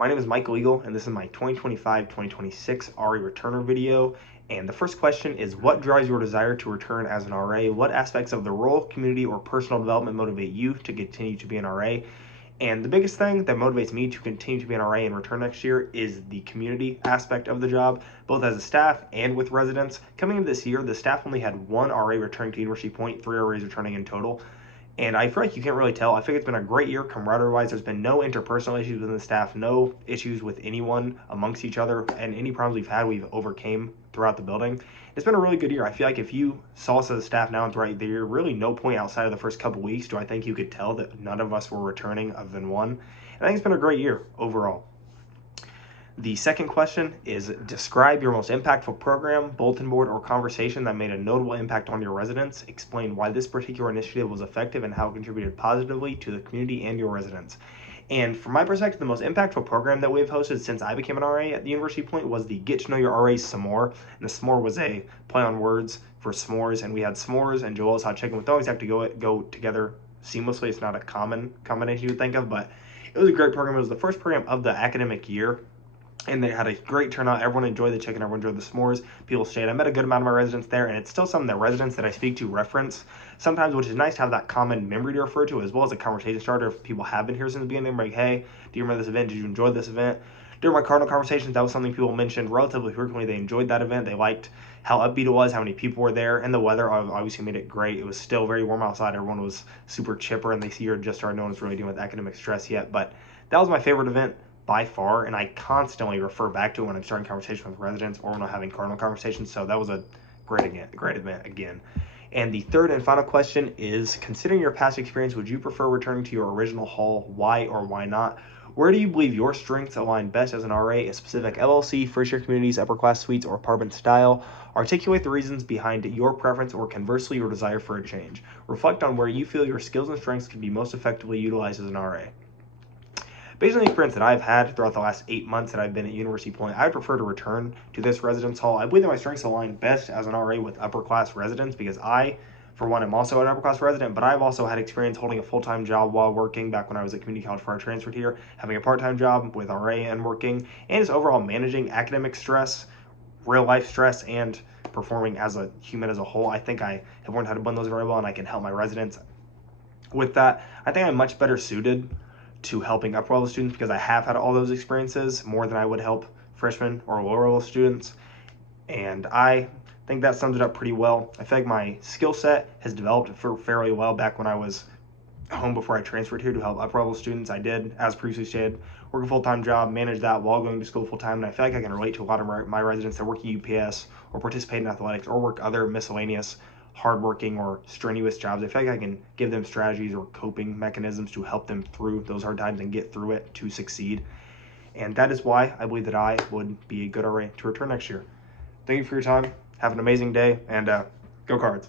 My name is Michael Eagle, and this is my 2025-2026 RA returner video. And the first question is, what drives your desire to return as an RA? What aspects of the role, community, or personal development motivate you to continue to be an RA? And the biggest thing that motivates me to continue to be an RA and return next year is the community aspect of the job, both as a staff and with residents. Coming into this year, the staff only had one RA returning to University Point, 3 RAs returning in total. And I feel like you can't really tell. I think it's been a great year camaraderie-wise. There's been no interpersonal issues within the staff, no issues with anyone amongst each other, and any problems we've had, we've overcame throughout the building. It's been a really good year. I feel like if you saw us as a staff now and throughout the year, really no point outside of the first couple weeks do I think you could tell that none of us were returning other than one. And I think it's been a great year overall. The second question is, describe your most impactful program, bulletin board, or conversation that made a notable impact on your residents. Explain why this particular initiative was effective and how it contributed positively to the community and your residents. And from my perspective, the most impactful program that we've hosted since I became an RA at the University Point was the Get to Know Your RA S'more. And the s'more was a play on words for s'mores, and we had s'mores and Joel's hot chicken, which always have to go together seamlessly. It's not a common combination you would think of, but it was a great program. It was the first program of the academic year, and they had a great turnout. Everyone enjoyed the chicken, everyone enjoyed the s'mores. People stayed. I met a good amount of my residents there, and it's still something that residents that I speak to reference sometimes, which is nice to have that common memory to refer to, as well as a conversation starter. If people have been here since the beginning, like, hey, do you remember this event? Did you enjoy this event? During my Cardinal conversations, that was something people mentioned relatively frequently. They enjoyed that event. They liked how upbeat it was, how many people were there, and the weather obviously made it great. It was still very warm outside. Everyone was super chipper, and this year just started. No one's really dealing with academic stress yet, but that was my favorite event by far, and I constantly refer back to it when I'm starting conversations with residents or when I'm having Cardinal conversations. So that was a great event again. And the third and final question is, considering your past experience, would you prefer returning to your original hall? Why or why not? Where do you believe your strengths align best as an RA? A specific LLC, first year communities, upper class suites, or apartment style? Articulate the reasons behind your preference or conversely your desire for a change. Reflect on where you feel your skills and strengths can be most effectively utilized as an RA. Based on the experience that I've had throughout the last 8 months that I've been at University Point, I would prefer to return to this residence hall. I believe that my strengths align best as an RA with upper class residents because I, for one, am also an upper class resident, but I've also had experience holding a full-time job while working back when I was at community college before I transferred here, having a part-time job with RA and working, and just overall managing academic stress, real life stress, and performing as a human as a whole. I think I have learned how to blend those very well, and I can help my residents with that. I think I'm much better suited to helping upper level students because I have had all those experiences more than I would help freshmen or lower level students. And I think that sums it up pretty well. I feel like my skill set has developed fairly well back when I was home before I transferred here to help upper level students. I did, as previously stated, work a full-time job, manage that while going to school full-time, and I feel like I can relate to a lot of my residents that work at UPS or participate in athletics or work other miscellaneous hardworking or strenuous jobs. I feel like I can give them strategies or coping mechanisms to help them through those hard times and get through it to succeed. And that is why I believe that I would be a good RA to return next year. Thank you for your time. Have an amazing day, and go Cards.